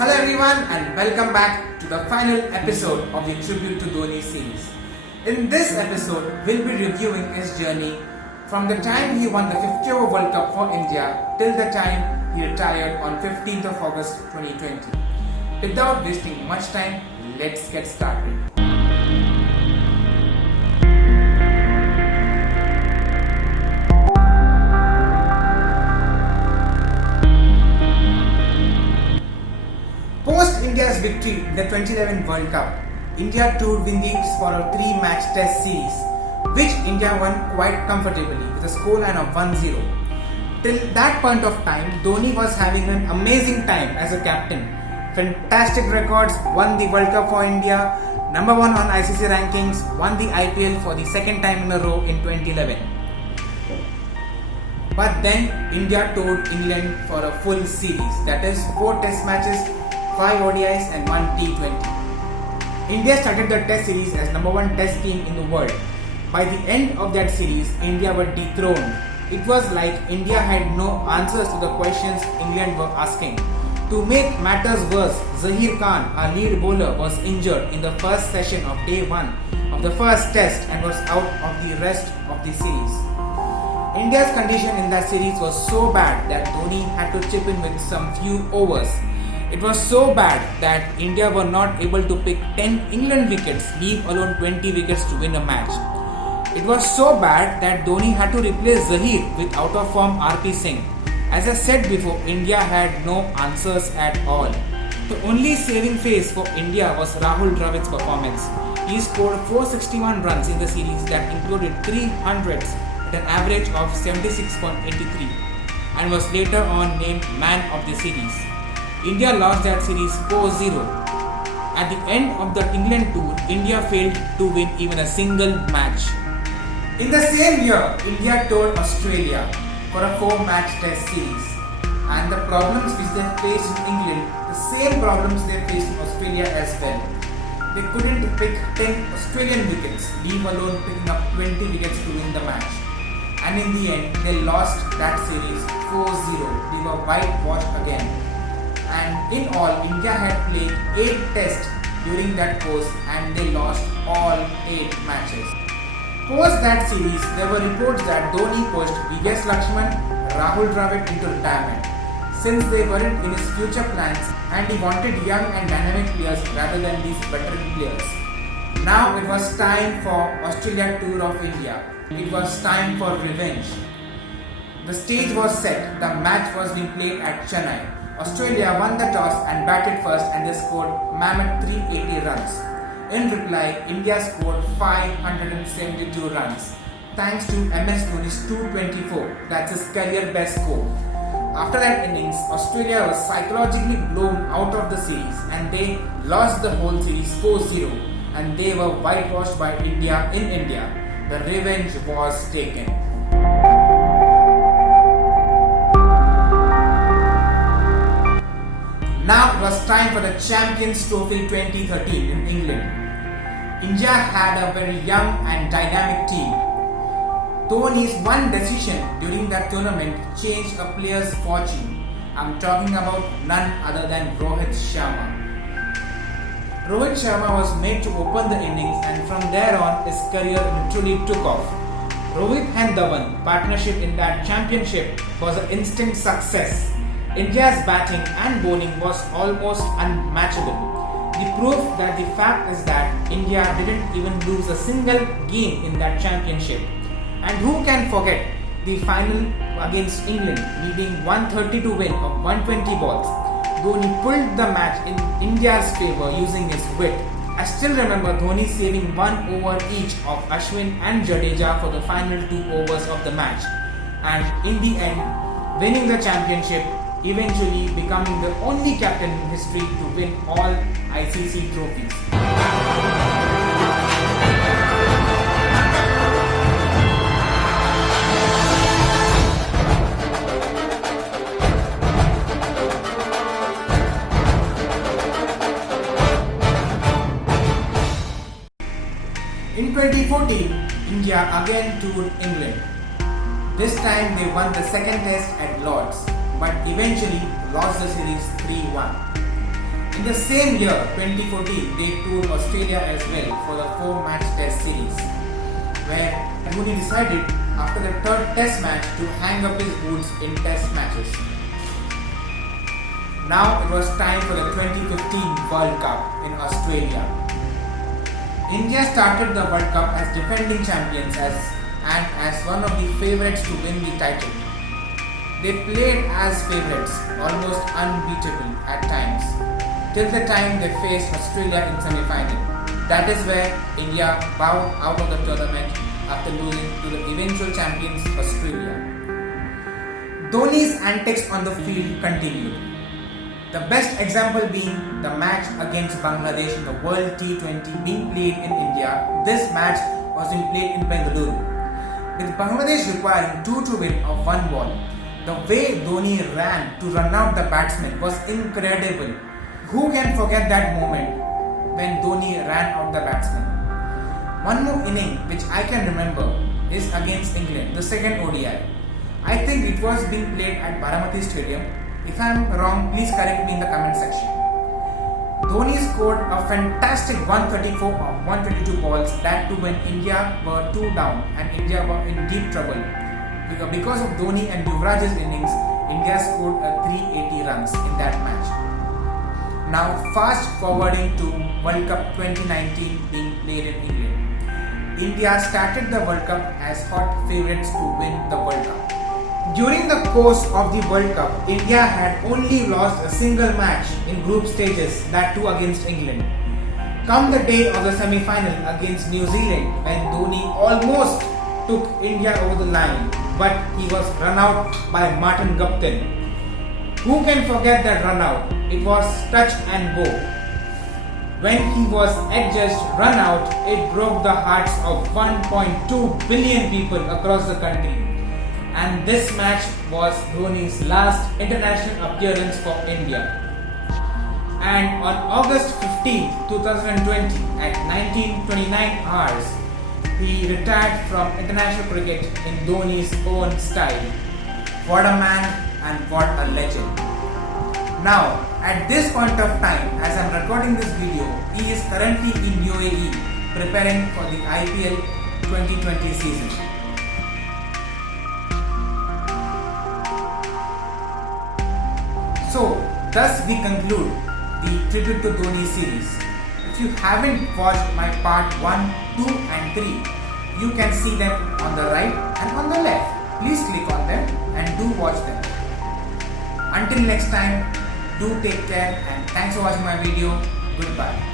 Hello everyone and welcome back to the final episode of the Tribute to Dhoni series. In this episode, we'll be reviewing his journey from the time he won the 50th World Cup for India till the time he retired on 15th of August 2020. Without wasting much time, let's get started. Post India's victory in the 2011 World Cup, India toured Windies for a 3-match test series, which India won quite comfortably with a scoreline of 1-0. Till that point of time, Dhoni was having an amazing time as a captain. Fantastic records, won the World Cup for India, number 1 on ICC rankings, won the IPL for the second time in a row in 2011. But then India toured England for a full series, that is 4 test matches, 5 ODIs and 1 T20. India started the test series as number 1 test team in the world. By the end of that series, India were dethroned. It was like India had no answers to the questions England were asking. To make matters worse, Zaheer Khan, our lead bowler, was injured in the first session of day 1 of the first test and was out of the rest of the series. India's condition in that series was so bad that Dhoni had to chip in with some few overs. It was so bad that India were not able to pick 10 England wickets, leave alone 20 wickets to win a match. It was so bad that Dhoni had to replace Zaheer with out-of-form RP Singh. As I said before, India had no answers at all. The only saving face for India was Rahul Dravid's performance. He scored 461 runs in the series that included 300s at an average of 76.83 and was later on named Man of the Series. India lost that series 4-0. At the end of the England tour, India failed to win even a single match. In the same year, India toured Australia for a 4-match test series. And the problems which they faced in England, the same problems they faced in Australia as well. They couldn't pick 10 Australian wickets, leave alone picking up 20 wickets to win the match. And in the end, they lost that series 4-0. They were whitewashed again. And in all, India had played 8 tests during that course and they lost all 8 matches. Post that series, there were reports that Dhoni pushed VVS Lakshman, Rahul Dravid into retirement since they weren't in his future plans and he wanted young and dynamic players rather than these veteran players. Now it was time for Australia Tour of India. It was time for revenge. The stage was set. The match was being played at Chennai. Australia won the toss and batted first and they scored mammoth 380 runs. In reply, India scored 572 runs thanks to MS Dhoni's 224, that's his career best score. After that innings, Australia was psychologically blown out of the series and they lost the whole series 4-0 and they were whitewashed by India in India. The revenge was taken. Now it was time for the Champions Trophy 2013 in England. India had a very young and dynamic team. Dhoni's one decision during that tournament changed a player's fortune. I'm talking about none other than Rohit Sharma. Rohit Sharma was made to open the innings and from there on his career literally took off. Rohit and Dhawan partnership in that championship was an instant success. India's batting and bowling was almost unmatchable. The proof that the fact is that India didn't even lose a single game in that championship. And who can forget the final against England, needing 130 to win of 120 balls. Dhoni pulled the match in India's favour using his wit. I still remember Dhoni saving 1 over each of Ashwin and Jadeja for the final 2 overs of the match. And in the end, winning the championship, eventually becoming the only captain in history to win all ICC trophies. In 2014, India again toured England. This time they won the second test at Lord's, but eventually lost the series 3-1. In the same year, 2014, they toured Australia as well for the 4-match test series, where Dhoni decided after the third test match to hang up his boots in test matches. Now it was time for the 2015 World Cup in Australia. India started the World Cup as defending champions and as one of the favourites to win the title. They played as favourites, almost unbeatable at times, till the time they faced Australia in semi-final. That is where India bowed out of the tournament after losing to the eventual champions Australia. Dhoni's antics on the field continued. The best example being the match against Bangladesh in the World T20 being played in India. This match was being played in Bengaluru, with Bangladesh requiring 2 to win of 1 ball. The way Dhoni ran to run out the batsman was incredible. Who can forget that moment when Dhoni ran out the batsman? One more inning which I can remember is against England, the second ODI. I think it was being played at Baramati Stadium. If I am wrong, please correct me in the comment section. Dhoni scored a fantastic 134 of 122 balls, that too when India were 2 down and India were in deep trouble. Because of Dhoni and Yuvraj's innings, India scored 380 runs in that match. Now fast forwarding to World Cup 2019 being played in England. India started the World Cup as hot favourites to win the World Cup. During the course of the World Cup, India had only lost a single match in group stages, that too against England. Come the day of the semi-final against New Zealand, when Dhoni almost took India over the line, but he was run out by Martin Guptill. Who can forget that run out? It was touch and go. When he was adjudged run out, it broke the hearts of 1.2 billion people across the country. And this match was Dhoni's last international appearance for India. And on August 15, 2020 at 19:29 hours, he retired from international cricket in Dhoni's own style. What a man and what a legend. Now, at this point of time, as I am recording this video, he is currently in UAE preparing for the IPL 2020 season. So, thus we conclude the Tribute to Dhoni series. If you haven't watched my part 1, 2 and 3, you can see them on the right and on the left. Please click on them and do watch them. Until next time, do take care and thanks for watching my video. Goodbye.